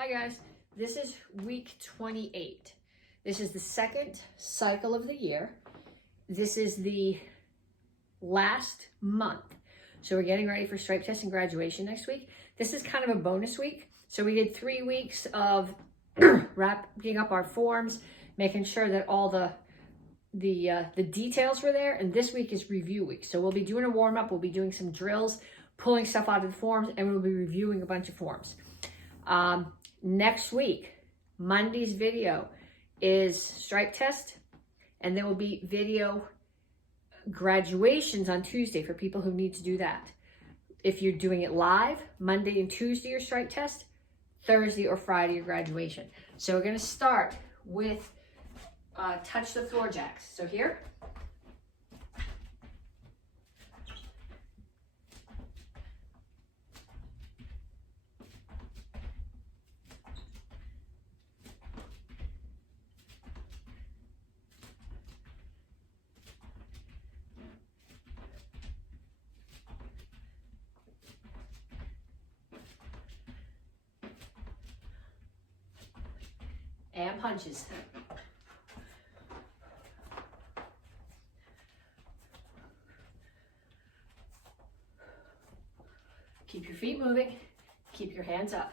Hi guys, this is week 28. This is the second cycle of the year. This is the last month. So we're getting ready for stripe test and graduation next week. This is kind of a bonus week. So we did 3 weeks of wrapping up our forms, making sure that all the details were there. And this week is review week. So we'll be doing a warm up. We'll be doing some drills, pulling stuff out of the forms, and we'll be reviewing a bunch of forms. Next week, Monday's video is stripe test, and there will be video graduations on Tuesday for people who need to do that. If you're doing it live, Monday and Tuesday your stripe test, Thursday or Friday your graduation. So we're going to start with touch the floor jacks. So here. And punches. Keep your feet moving. Keep your hands up.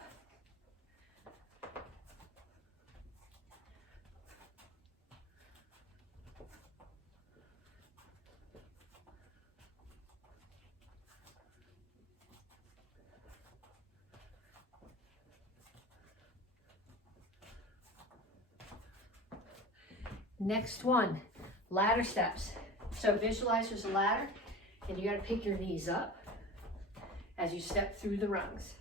Next one, ladder steps. So visualize there's a ladder and you got to pick your knees up as you step through the rungs.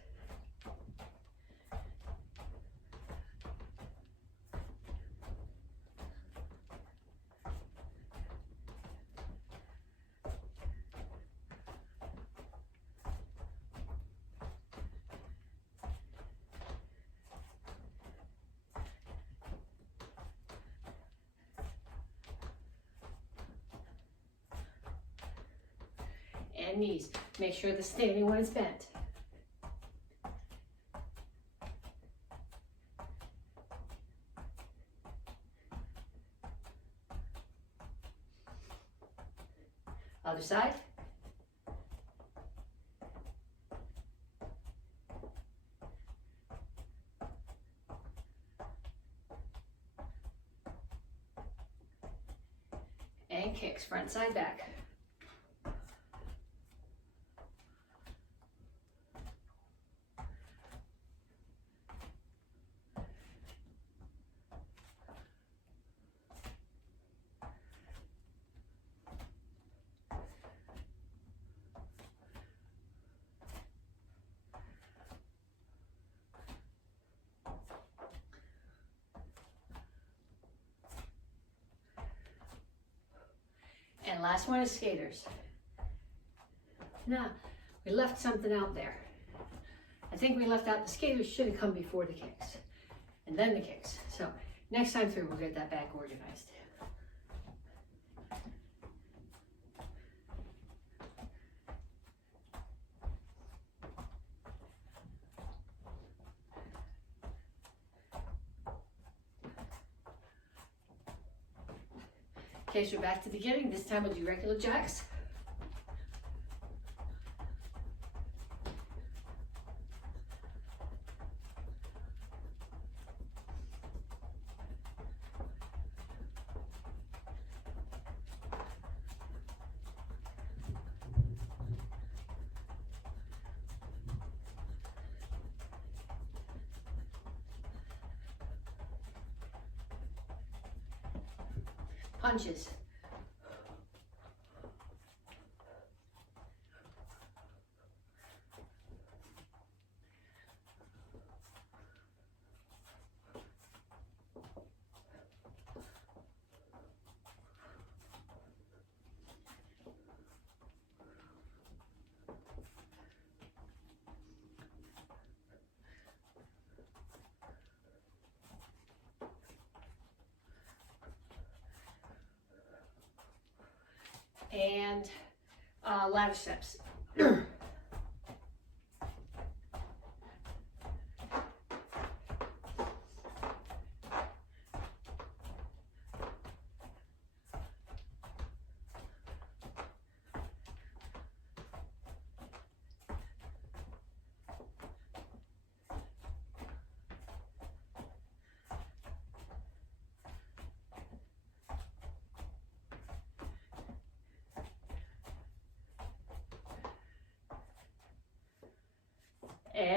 And knees. Make sure the standing one is bent. Other side. And kicks, front side back. And last one is skaters. Now, we left something out there. I think we left out the skaters should have come before the kicks, and then the kicks. So next time through, we'll get that back organized. Okay, so we're back to the beginning. This time we'll do regular jacks. Punches. And ladder steps.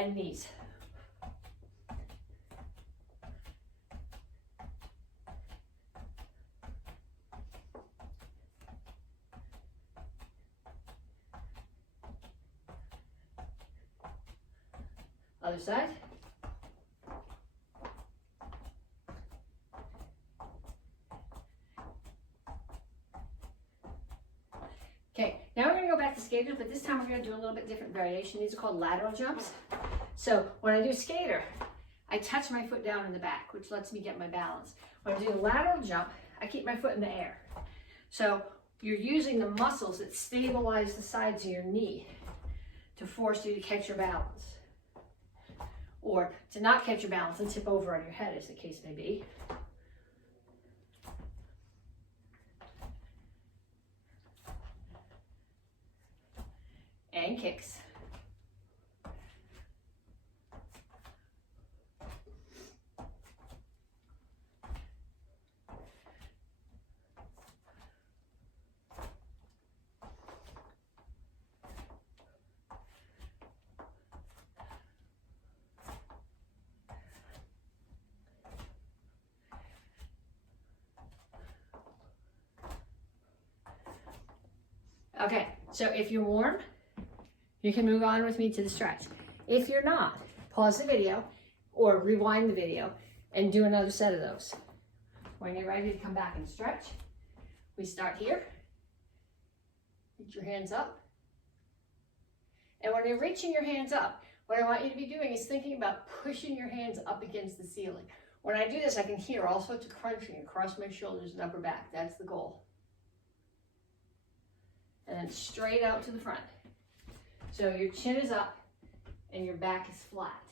and knees. Other side. Okay, now we're going to go back to skater, but this time we're going to do a little bit different variation. These are called lateral jumps. So when I do skater, I touch my foot down in the back, which lets me get my balance. When I do a lateral jump, I keep my foot in the air. So you're using the muscles that stabilize the sides of your knee to force you to catch your balance. Or to not catch your balance and tip over on your head, as the case may be. And kicks. Okay, so if you're warm, you can move on with me to the stretch. If you're not, pause the video or rewind the video and do another set of those. When you're ready to come back and stretch, we start here. Reach your hands up. And when you're reaching your hands up, what I want you to be doing is thinking about pushing your hands up against the ceiling. When I do this, I can hear all sorts of crunching across my shoulders and upper back. That's the goal. And then straight out to the front. So your chin is up and your back is flat.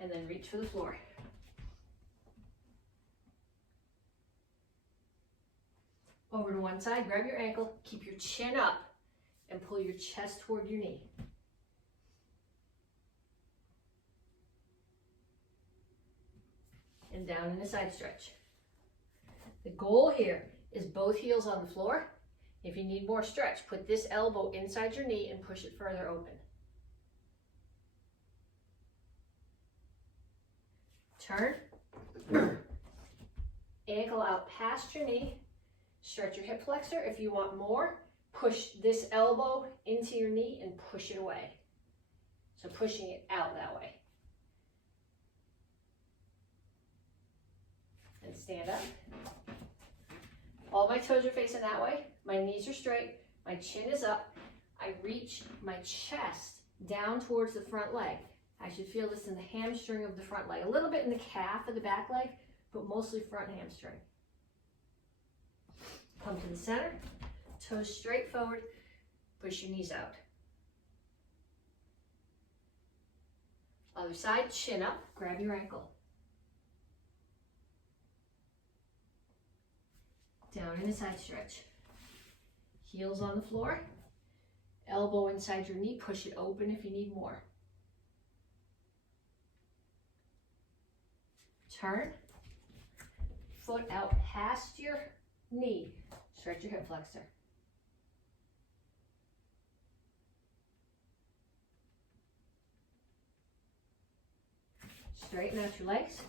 And then reach for the floor. Over to one side, grab your ankle, keep your chin up, and pull your chest toward your knee. And down in a side stretch. The goal here is both heels on the floor. If you need more stretch, put this elbow inside your knee and push it further open. Turn. Ankle out past your knee. Stretch your hip flexor. If you want more, push this elbow into your knee and push it away. So pushing it out that way. And stand up. All my toes are facing that way. My knees are straight. My chin is up. I reach my chest down towards the front leg. I should feel this in the hamstring of the front leg. A little bit in the calf of the back leg, but mostly front hamstring. Come to the center. Toes straight forward. Push your knees out. Other side, chin up. Grab your ankle. Down in a side stretch. Heels on the floor. Elbow inside your knee. Push it open if you need more. Turn. Foot out past your knee. Stretch your hip flexor. Straighten out your legs.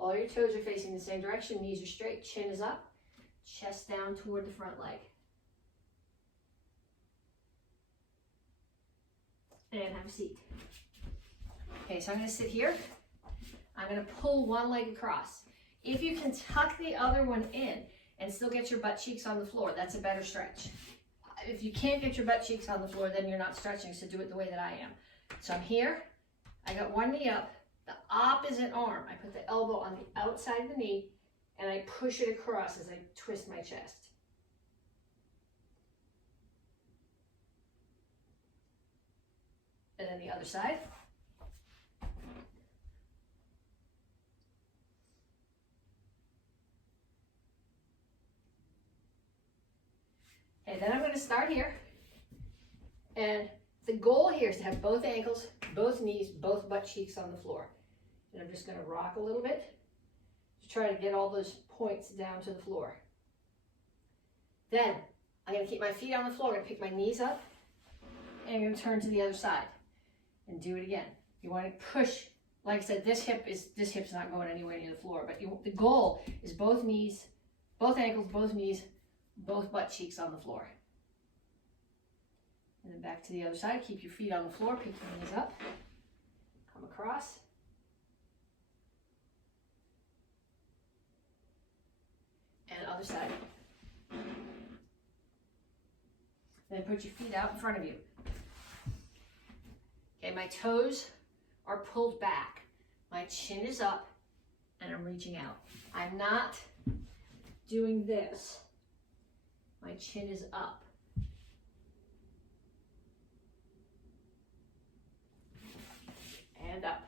All your toes are facing the same direction. Knees are straight. Chin is up. Chest down toward the front leg. And have a seat. Okay, so I'm going to sit here. I'm going to pull one leg across. If you can tuck the other one in and still get your butt cheeks on the floor, that's a better stretch. If you can't get your butt cheeks on the floor, then you're not stretching, so do it the way that I am. So I'm here. I got one knee up. The opposite arm, I put the elbow on the outside of the knee, and I push it across as I twist my chest. And then the other side. And then I'm going to start here. And the goal here is to have both ankles, both knees, both butt cheeks on the floor. And I'm just going to rock a little bit to try to get all those points down to the floor. Then I'm going to keep my feet on the floor. I'm going to pick my knees up and you're gonna turn to the other side and do it again. You want to push, like I said, this hip's not going anywhere near the floor, but the goal is both knees, both ankles, both knees, both butt cheeks on the floor. And then back to the other side. Keep your feet on the floor, pick your knees up, come across. And other side. Then put your feet out in front of you. Okay, my toes are pulled back. My chin is up and I'm reaching out. I'm not doing this. My chin is up. And up.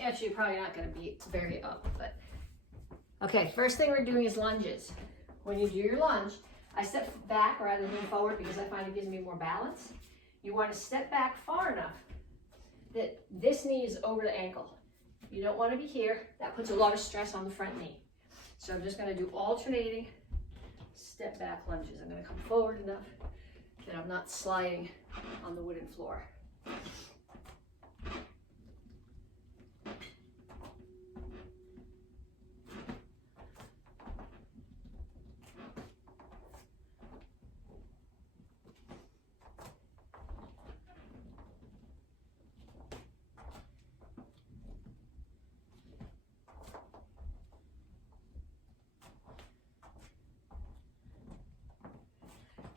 Actually, you're probably not going to be very up, but okay, first thing we're doing is lunges. When you do your lunge, I step back rather than forward because I find it gives me more balance. You want to step back far enough that this knee is over the ankle. You don't want to be here. That puts a lot of stress on the front knee. So I'm just going to do alternating step back lunges. I'm going to come forward enough that I'm not sliding on the wooden floor.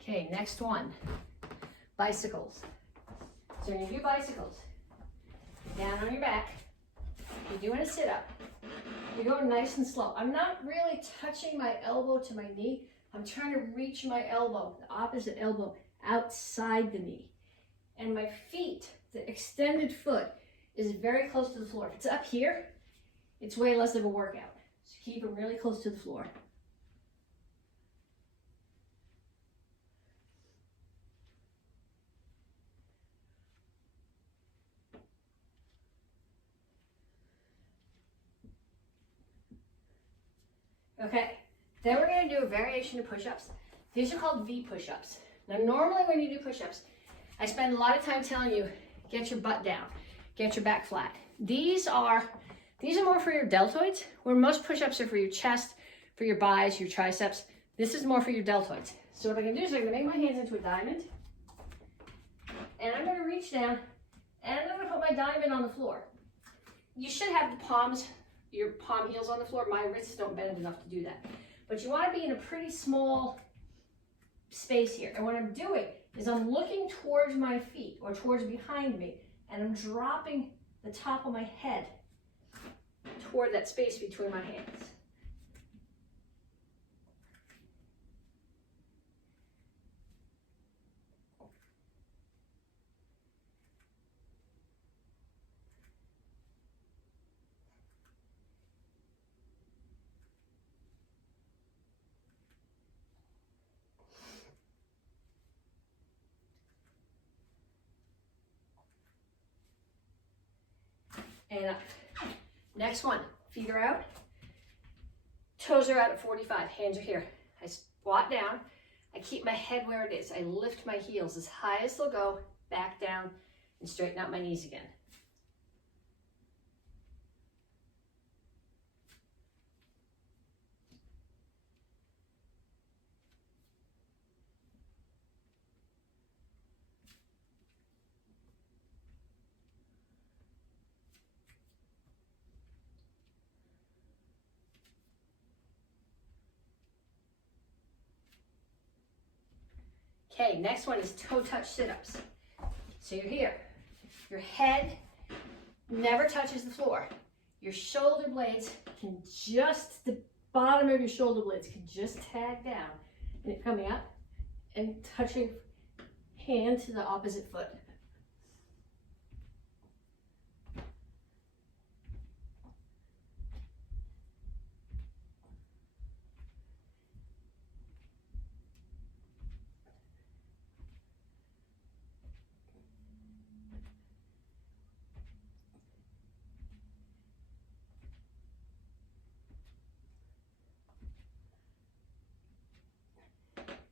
Okay, next one, bicycles. So when you do bicycles, down on your back, you're doing a sit-up. You're going nice and slow. I'm not really touching my elbow to my knee. I'm trying to reach my elbow, the opposite elbow, outside the knee. And my feet, the extended foot, is very close to the floor. If it's up here, it's way less of a workout. So keep them really close to the floor. Okay, then we're going to do a variation of push-ups. These are called V push-ups. Now normally when you do push-ups, I spend a lot of time telling you, get your butt down, get your back flat. These are more for your deltoids, where most push-ups are for your chest, for your buys, your triceps. This is more for your deltoids. So what I'm going to do is I'm going to make my hands into a diamond, and I'm going to reach down, and I'm going to put my diamond on the floor. You should have the palms, your palm heels on the floor. My wrists don't bend enough to do that. But you want to be in a pretty small space here. And what I'm doing is I'm looking towards my feet or towards behind me, and I'm dropping the top of my head toward that space between my hands. And up. Next one, feet are out, toes are out at 45, hands are here. I squat down, I keep my head where it is. I lift my heels as high as they'll go, back down, and straighten out my knees again. Okay, next one is toe touch sit-ups. So you're here. Your head never touches the floor. Your shoulder blades can just, the bottom of your shoulder blades can just tag down. And you're coming up and touching hand to the opposite foot.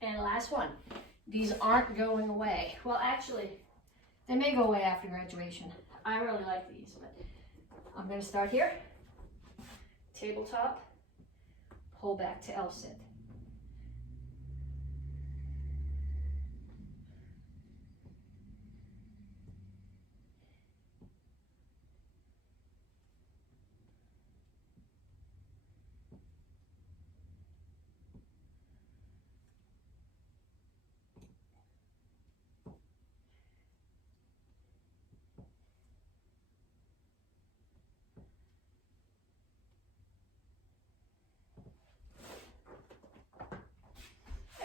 And last one, These aren't going away. Well, actually, they may go away after graduation. I really like these, but I'm going to start here. Tabletop, pull back to L sit.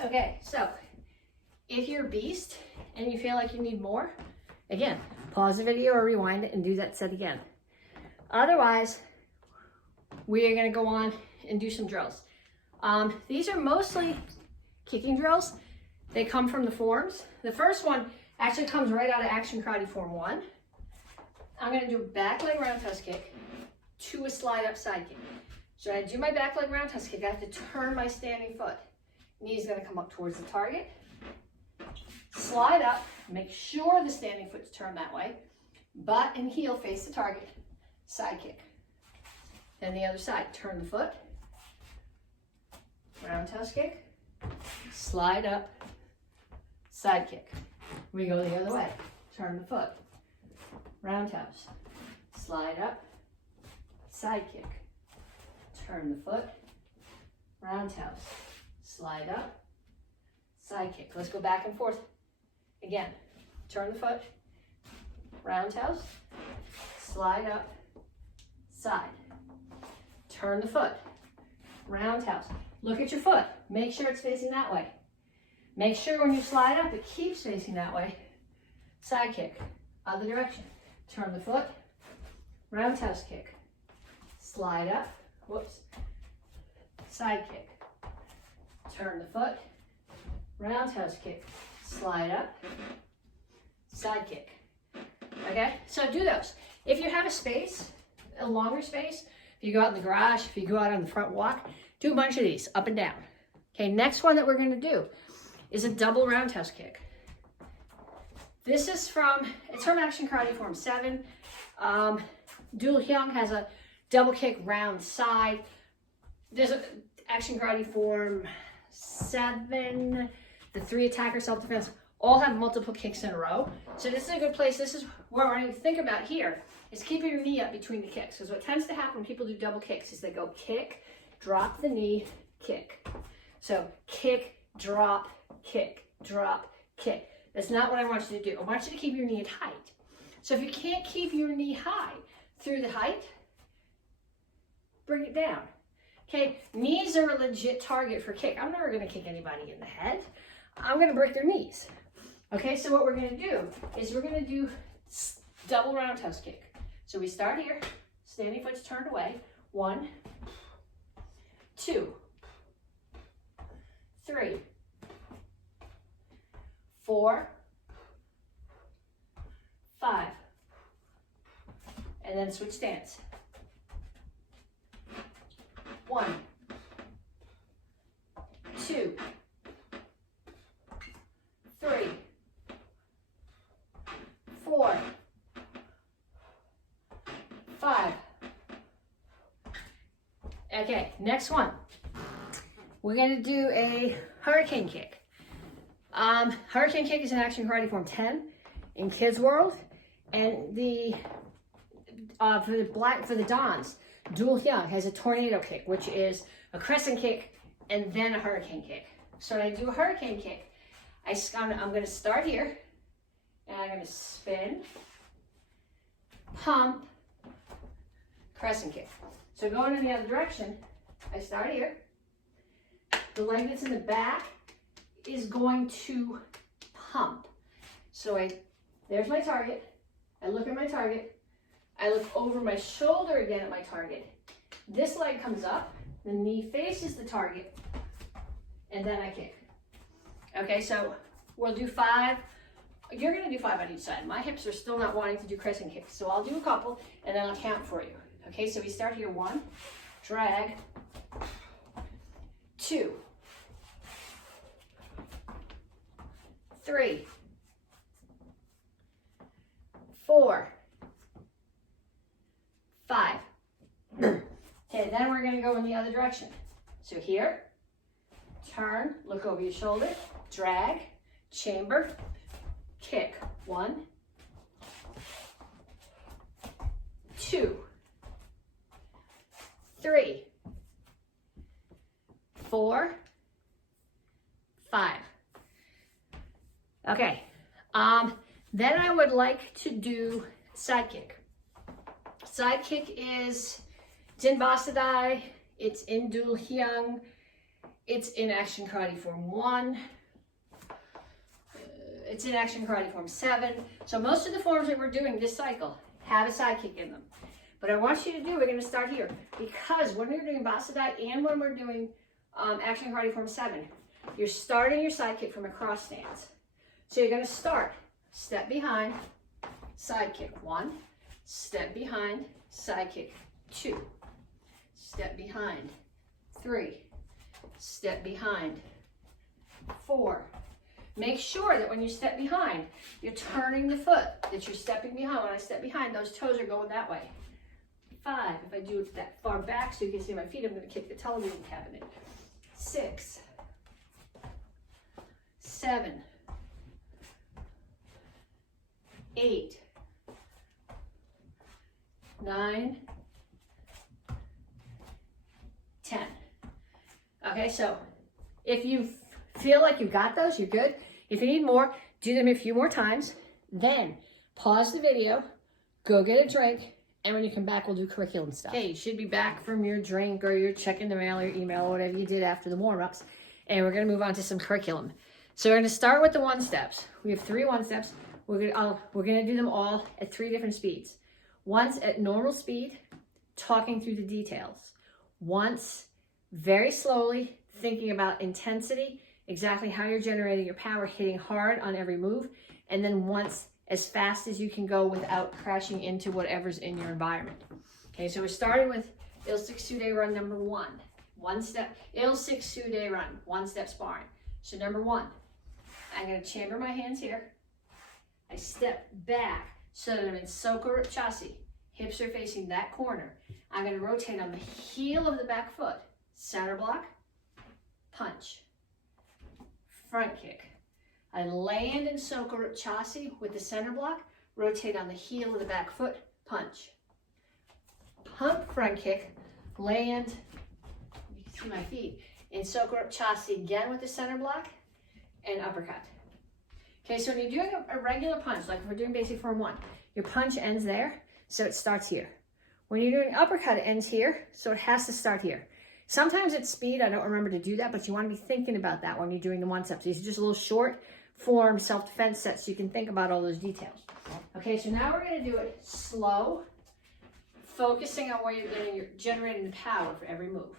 Okay, so if you're a beast and you feel like you need more, again, pause the video or rewind it and do that set again. Otherwise, we are going to go on and do some drills. These are mostly kicking drills. They come from the forms. The first one actually comes right out of Action Karate Form 1. I'm going to do a back leg roundhouse kick to a slide up side kick. So when I do my back leg roundhouse kick, I have to turn my standing foot. Knee's going to come up towards the target. Slide up, make sure the standing foot's turned that way. Butt and heel face the target. Side kick. Then the other side, turn the foot. Roundhouse kick. Slide up. Side kick. We go the other way. Turn the foot. Roundhouse. Slide up. Side kick. Turn the foot. Roundhouse. Slide up, side kick. Let's go back and forth. Again, turn the foot, roundhouse, slide up, side. Turn the foot, roundhouse. Look at your foot. Make sure it's facing that way. Make sure when you slide up, it keeps facing that way. Side kick, other direction. Turn the foot, roundhouse kick, slide up, whoops, side kick. Turn the foot, roundhouse kick, slide up, side kick. Okay, so do those. If you have a space, a longer space, if you go out in the garage, if you go out on the front walk, do a bunch of these up and down. Okay, next one that we're going to do is a double roundhouse kick. This is it's from Action Karate Form 7. Dual Hyung has a double kick round side. There's a Action Karate Form 7, the 3 attacker self-defense, all have multiple kicks in a row. So this is a good place. This is what we're going to think about here, is keeping your knee up between the kicks. Because what tends to happen when people do double kicks is they go kick, drop the knee, kick. So kick, drop, kick, drop, kick. That's not what I want you to do. I want you to keep your knee at height. So if you can't keep your knee high through the height, bring it down. Okay, knees are a legit target for kick. I'm never going to kick anybody in the head. I'm going to break their knees. Okay, so what we're going to do is we're going to do double roundhouse kick. So we start here, standing foot's turned away. 1, 2, 3, 4, 5, and then switch stance. 1, 2, 3, 4, 5. Okay, next one. We're going to do a hurricane kick. Hurricane kick is an Action Karate Form 10 in Kids World, and for the Dons, Dual Hyung has a tornado kick, which is a crescent kick and then a hurricane kick. So when I do a hurricane kick, I'm going to start here, and I'm going to spin, pump, crescent kick. So going in the other direction, I start here. The leg that's in the back is going to pump. So there's my target. I look at my target. I look over my shoulder again at my target. This leg comes up, the knee faces the target, and then I kick. Okay, so we'll do 5. You're going to do 5 on each side. My hips are still not wanting to do crescent kicks, so I'll do a couple, and then I'll count for you. Okay, so we start here. 1, drag, 2, 3, 4, 5. Okay, then we're going to go in the other direction. So here, turn, look over your shoulder, drag, chamber, kick. 1, 2, 3, 4, 5. Okay, then I would like to do side kick. Side kick is, it's in Basadai, it's in Dul Hyung, it's in Action Karate Form 1, it's in Action Karate Form 7. So most of the forms that we're doing this cycle have a side kick in them. But I want you to do, we're going to start here, because when we're doing Basadai and when we're doing Action Karate Form 7, you're starting your side kick from a cross stance. So you're going to start, step behind, side kick. 1, step behind, side kick. 2, step behind. 3, step behind. 4. Make sure that when you step behind, you're turning the foot that you're stepping behind. When I step behind, those toes are going that way. 5, if I do it that far back so you can see my feet, I'm going to kick the television cabinet. 6, 7, 8, 9, 10. Okay, so if you feel like you've got those, you're good. If you need more, do them a few more times. Then pause the video, go get a drink, and when you come back, we'll do curriculum stuff. Okay, you should be back from your drink or you're checking the mail or your email or whatever you did after the warm-ups. And we're going to move on to some curriculum. So we're going to start with the 1-steps. We have 3 1-steps. We're going to do them all at 3 different speeds. Once at normal speed, talking through the details. Once very slowly, thinking about intensity, exactly how you're generating your power, hitting hard on every move. And then once as fast as you can go without crashing into whatever's in your environment. Okay, so we're starting with Il 6 Sude run number 1. 1-step, Il 6 Sude run, 1-step sparring. So number 1, I'm going to chamber my hands here. I step back so that I'm in Sokurup Chasi. Hips are facing that corner. I'm going to rotate on the heel of the back foot. Center block, punch, front kick. I land in Sokurup Chasi with the center block, rotate on the heel of the back foot, punch. Pump front kick, land, you can see my feet, in Sokurup Chasi again with the center block, and uppercut. Okay, so when you're doing a regular punch, like we're doing basic form 1, your punch ends there, so it starts here. When you're doing uppercut, it ends here, so it has to start here. Sometimes it's speed, I don't remember to do that, but you want to be thinking about that when you're doing the 1-steps. These are just a little short form self-defense sets, so you can think about all those details. Okay, so now we're going to do it slow, focusing on where you're generating the power for every move.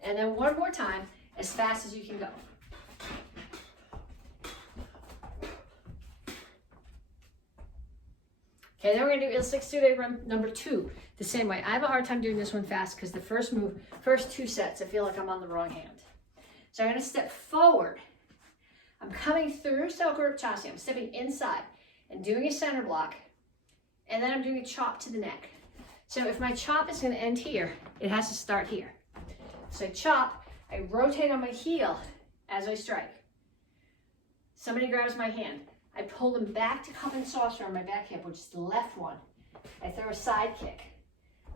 And then one more time, as fast as you can go. Okay, then we're going to do Il 6 Sude run number 2, the same way. I have a hard time doing this one fast because the first 2 sets, I feel like I'm on the wrong hand. So I'm going to step forward. I'm coming through Sokurup Chasi. I'm stepping inside and doing a center block, and then I'm doing a chop to the neck. So if my chop is going to end here, it has to start here. So I chop, I rotate on my heel as I strike. Somebody grabs my hand. I pull them back to cup and saucer on my back hip, which is the left one. I throw a side kick.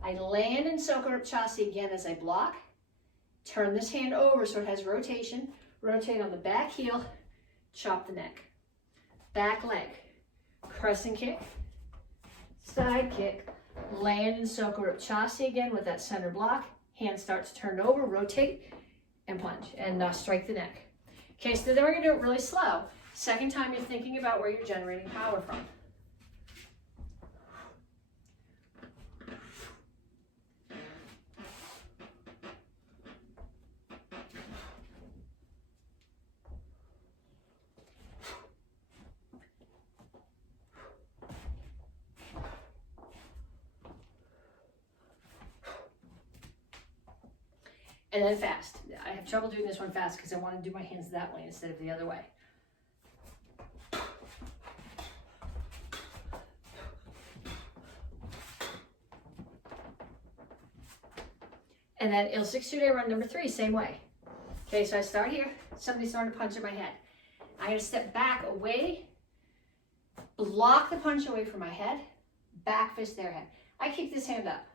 I land in Sokurup Chasi again as I block. Turn this hand over so it has rotation. Rotate on the back heel, chop the neck. Back leg, crescent kick, side kick, land in Sokurup Chasi again with that center block. Hand starts turned over, rotate, and punch, and strike the neck. Okay, so then we're going to do it really slow. Second time you're thinking about where you're generating power from. and then fast. I have trouble doing this one fast because I want to do my hands that way instead of the other way. And then Il 6 2-day run number 3, same way. Okay, so I start here. Somebody's starting to punch at my head. I'm going to step back away, block the punch away from my head, back fist their head. I kick this hand up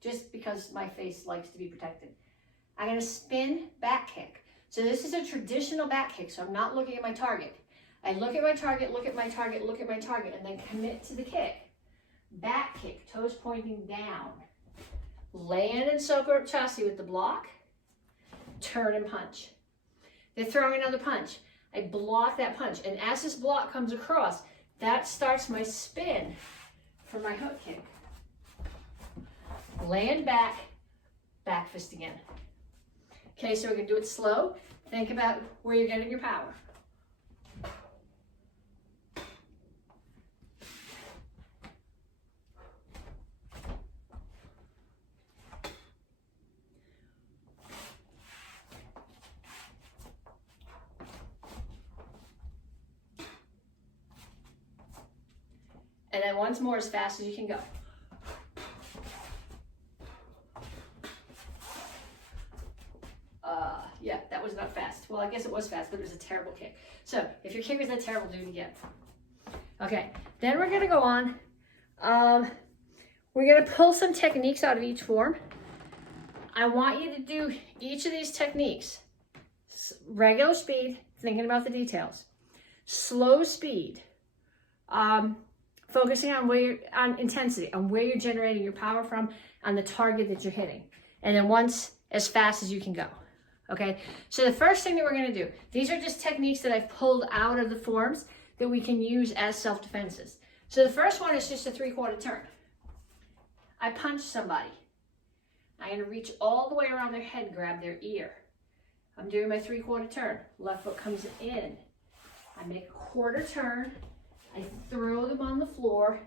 just because my face likes to be protected. I'm going to spin back kick. So this is a traditional back kick, so I'm not looking at my target. I look at my target, look at my target, look at my target, and then commit to the kick. Back kick, toes pointing down. Land and soak up chassis with the block. Turn and punch. They're throwing another punch. I block that punch, and as this block comes across, that starts my spin for my hook kick. Land back, back fist again. Okay, so we're gonna do it slow. Think about where you're getting your power. And then once more as fast as you can go. Yeah, that was not fast. Well, I guess it was fast, but it was a terrible kick. So if your kick was that terrible, do it again. Okay, then we're gonna go on. We're gonna pull some techniques out of each form. I want you to do each of these techniques. Regular speed, thinking about the details. Slow speed, focusing on on intensity, on where you're generating your power from, on the target that you're hitting. And then once as fast as you can go. Okay, so the first thing that we're gonna do, these are just techniques that I've pulled out of the forms that we can use as self-defenses. So the first one is just a 3/4 turn. I punch somebody. I'm gonna reach all the way around their head, grab their ear. I'm doing my 3/4 turn. Left foot comes in. I make a quarter turn. I throw them on the floor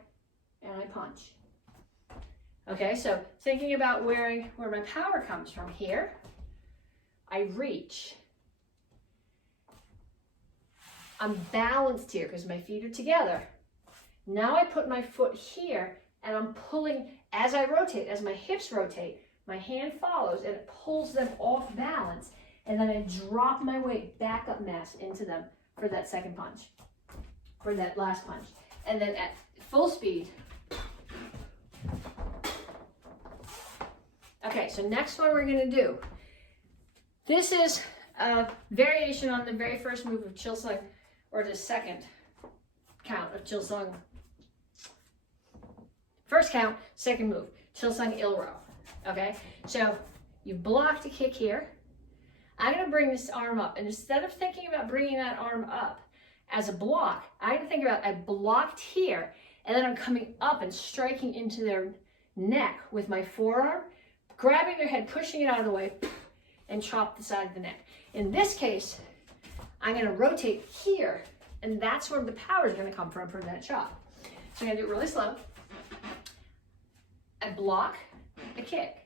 and I punch. Okay, so thinking about where my power comes from here, I reach. I'm balanced here because my feet are together. Now I put my foot here and I'm pulling as I rotate, as my hips rotate, my hand follows and it pulls them off balance. And then I drop my weight back up mass into them for that second punch, for that last punch. And then at full speed. Okay, so next one we're gonna do. This is a variation on the very first move of Chilsung, or the second count of Chilsung. First count, second move, Chilsung Il row. Okay, so you blocked a kick here. I'm gonna bring this arm up, and instead of thinking about bringing that arm up as a block, I'm gonna think about I blocked here, and then I'm coming up and striking into their neck with my forearm, grabbing their head, pushing it out of the way, and chop the side of the neck. In this case, I'm gonna rotate here, and that's where the power is gonna come from for that chop. So I'm gonna do it really slow. I block a kick.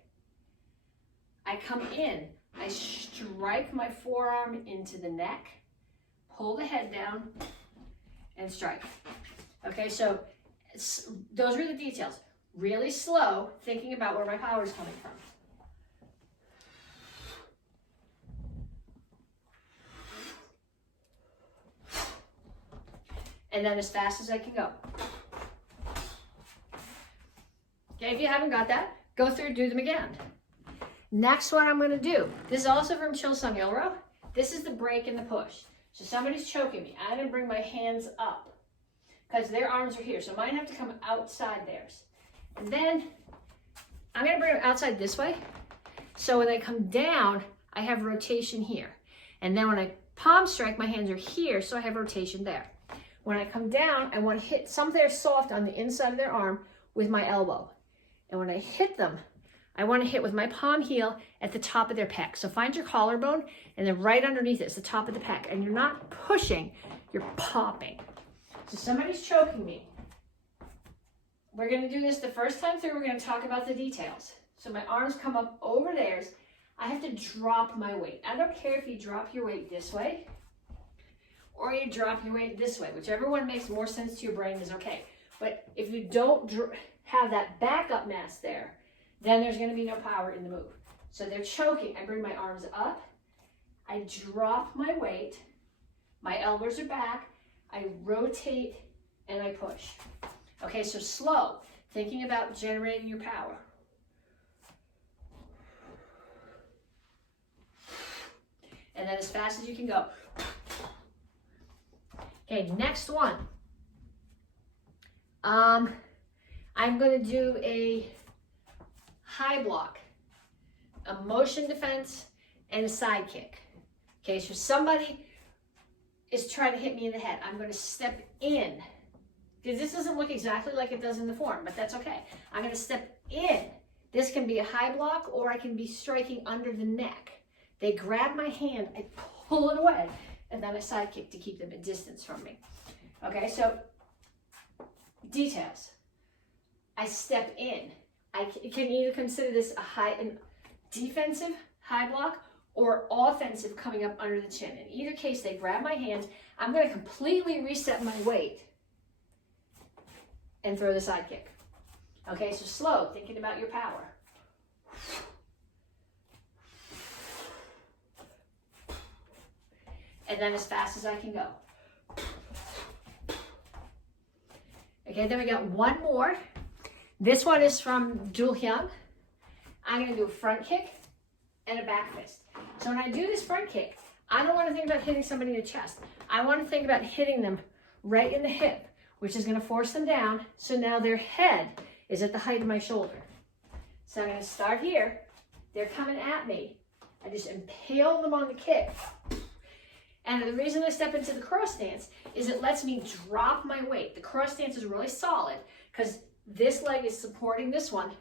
I come in, I strike my forearm into the neck, pull the head down, and strike. Okay, so those are the details. Really slow, thinking about where my power is coming from. And then as fast as I can go. Okay, if you haven't got that, go through and do them again. Next one I'm gonna do, this is also from Chilsung Il row. This is the break and the push. So somebody's choking me. I'm gonna bring my hands up because their arms are here. So mine have to come outside theirs. And then I'm gonna bring them outside this way. So when they come down, I have rotation here. And then when I palm strike, my hands are here, so I have rotation there. When I come down, I want to hit something soft on the inside of their arm with my elbow. And when I hit them, I want to hit with my palm heel at the top of their pec. So find your collarbone, and then right underneath it is the top of the pec. And you're not pushing, you're popping. So somebody's choking me. We're going to do this the first time through. We're going to talk about the details. So my arms come up over theirs. I have to drop my weight. I don't care if you drop your weight this way or you drop your weight this way. Whichever one makes more sense to your brain is okay. But if you don't have that backup mass there, then there's going to be no power in the move. So they're choking. I bring my arms up. I drop my weight. My elbows are back. I rotate and I push. Okay, so slow. Thinking about generating your power. And then as fast as you can go. Okay, next one. I'm going to do a high block, a motion defense, and a side kick. Okay, so somebody is trying to hit me in the head. I'm going to step in. Because this doesn't look exactly like it does in the form, but that's okay. I'm going to step in. This can be a high block, or I can be striking under the neck. They grab my hand, I pull it away, and then I side kick to keep them at distance from me. Okay, so details. I step in. I can either consider this a defensive high block or offensive coming up under the chin. In either case, they grab my hands. I'm going to completely reset my weight and throw the side kick. Okay, so slow, thinking about your power. And then as fast as I can go. Okay, then we got one more. This one is from Jul Hyung. I'm going to do a front kick and a back fist. So when I do this front kick, I don't want to think about hitting somebody in the chest. I want to think about hitting them right in the hip, which is going to force them down. So now their head is at the height of my shoulder. So I'm going to start here. They're coming at me. I just impale them on the kick. And the reason I step into the cross stance is it lets me drop my weight. The cross stance is really solid because this leg is supporting this one.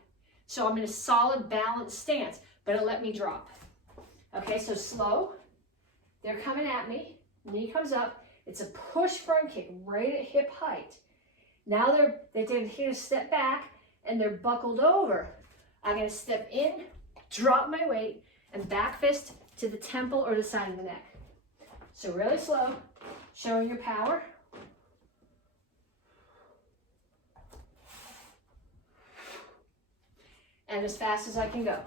So I'm in a solid balanced stance, but it'll let me drop. Okay, so slow. They're coming at me. Knee comes up. It's a push front kick right at hip height. Now they're going to step back and they're buckled over. I'm going to step in, drop my weight, and back fist to the temple or the side of the neck. So really slow, showing your power. And as fast as I can go.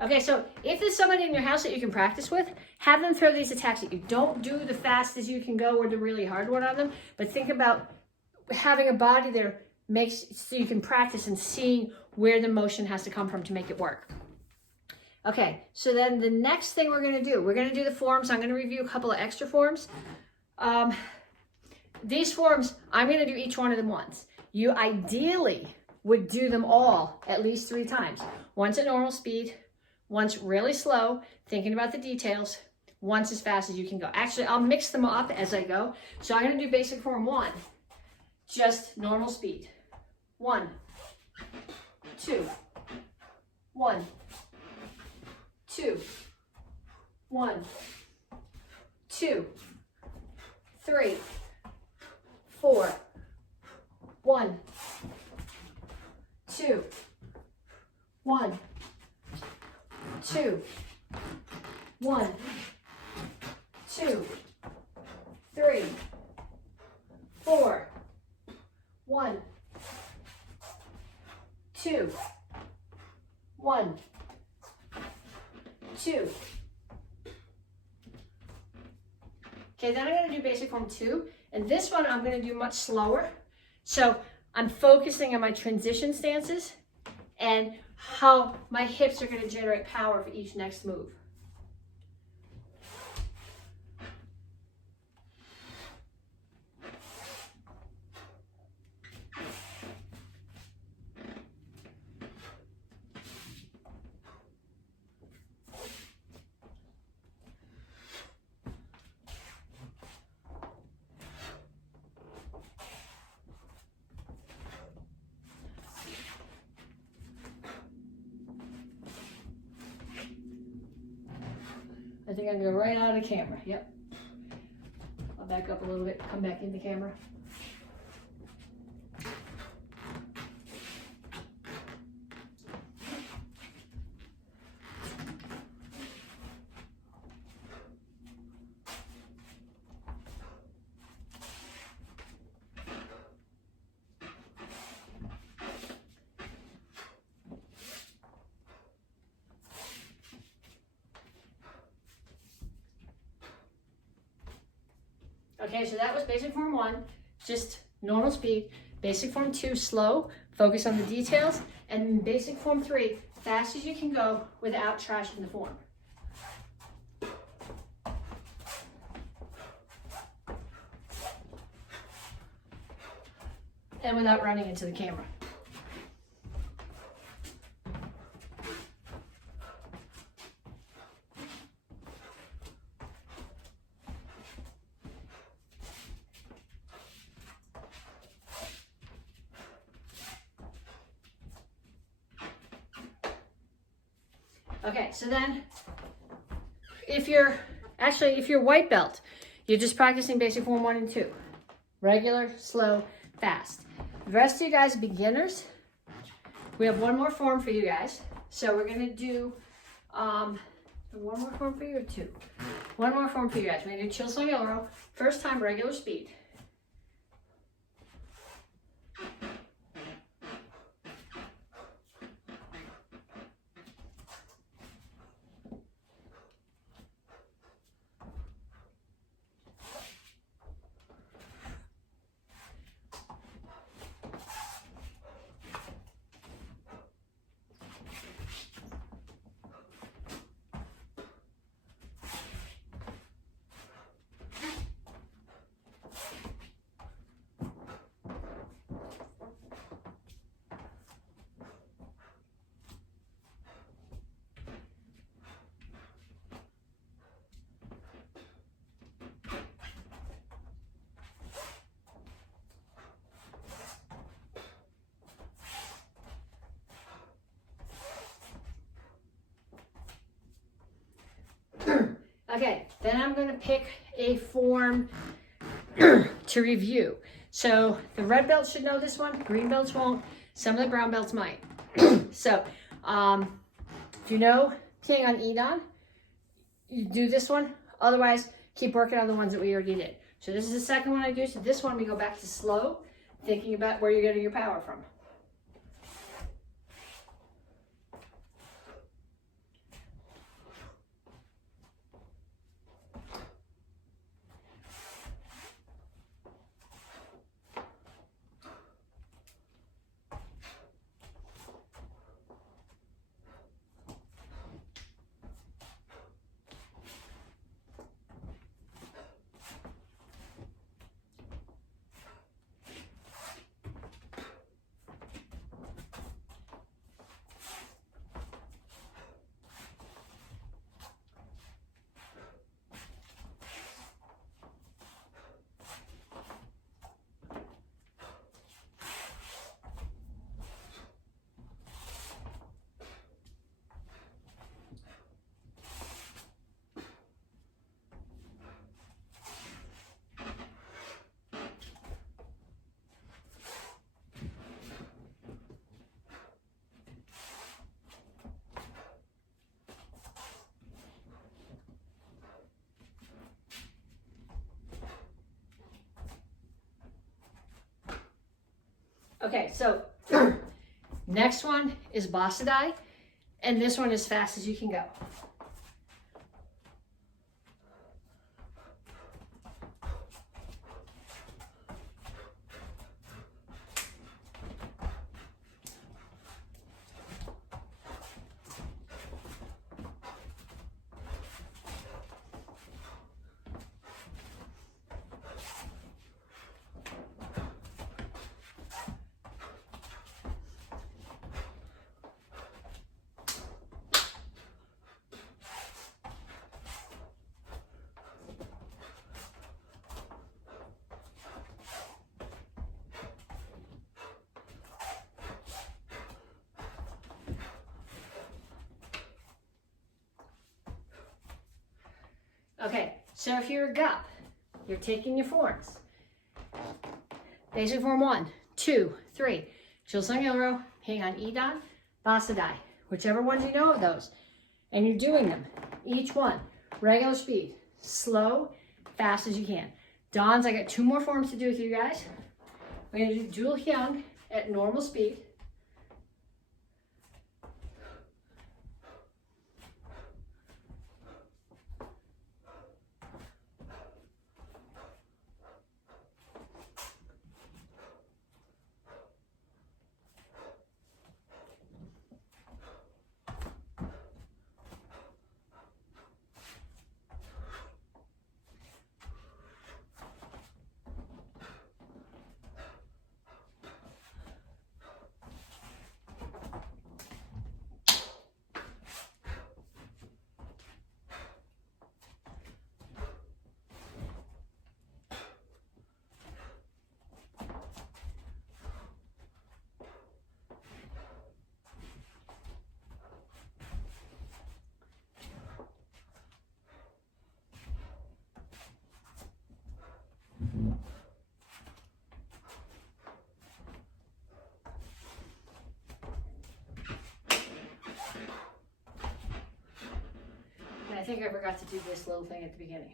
Okay, so if there's somebody in your house that you can practice with, have them throw these attacks at you. Don't do the fast as you can go or the really hard one on them, but think about having a body there so you can practice and seeing where the motion has to come from to make it work. Okay, so then the next thing we're going to do the forms. I'm going to review a couple of extra forms. These forms, I'm going to do each one of them once. You ideally would do them all at least 3 times. Once at normal speed, once really slow, thinking about the details, once as fast as you can go. Actually, I'll mix them up as I go. So I'm going to do basic form 1, just normal speed. 1, 2, 1, 2, 1, 2, 3, 4, 1, 2, 1, 2, 1, 2, 3, 4, 1, 2, 1, 2. Okay, then I'm going to do basic form 2, and this one I'm going to do much slower. So I'm focusing on my transition stances and how my hips are going to generate power for each next move. I think I'm going to go right out of the camera. Yep. I'll back up a little bit, come back in the camera. Okay, so that was basic form 1, just normal speed. Basic form 2, slow, focus on the details. And basic form 3, fast as you can go without trashing the form. And without running into the camera. Okay, so then if you're white belt, you're just practicing basic form 1 and 2. Regular, slow, fast. The rest of you guys are beginners. We have one more form for you guys. So we're gonna do one more form for you or 2? One more form for you guys. We're gonna do chill song row. First time regular speed. Okay, then I'm going to pick a form to review. So the red belts should know this one, green belts won't, some of the brown belts might. So if you know Petsching on Edon, you do this one. Otherwise, keep working on the ones that we already did. So this is the second one I do. So this one we go back to slow, thinking about where you're getting your power from. Okay, so next one is Bossadai, and this one is fast as you can go. Okay, so if you're a gup, you're taking your forms. Basic form 1, 2, 3. Chilsung Ilro, hang on Edon, Bossadai, whichever ones you know of those. And you're doing them, each one, regular speed, slow, fast as you can. Dons, I got 2 more forms to do with you guys. We're gonna do Jul Hyung at normal speed. think I forgot to do this little thing at the beginning.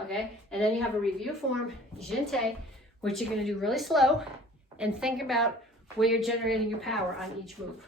Okay, and then you have a review form, Jinte, which you're going to do really slow and think about where you're generating your power on each move.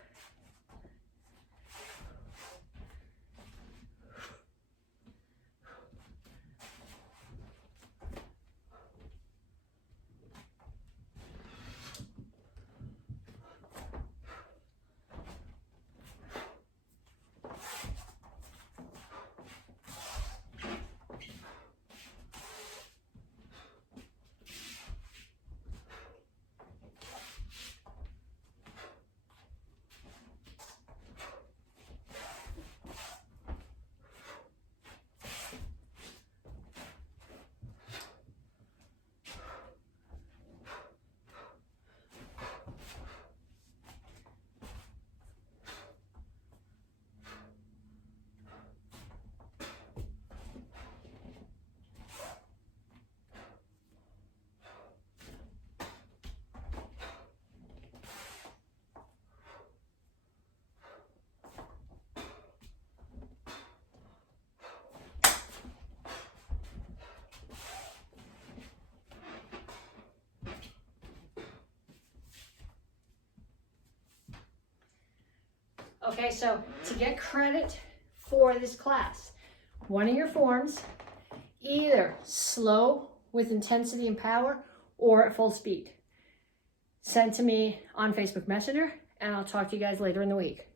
Okay, so to get credit for this class, one of your forms, either slow with intensity and power or at full speed. Send to me on Facebook Messenger, and I'll talk to you guys later in the week.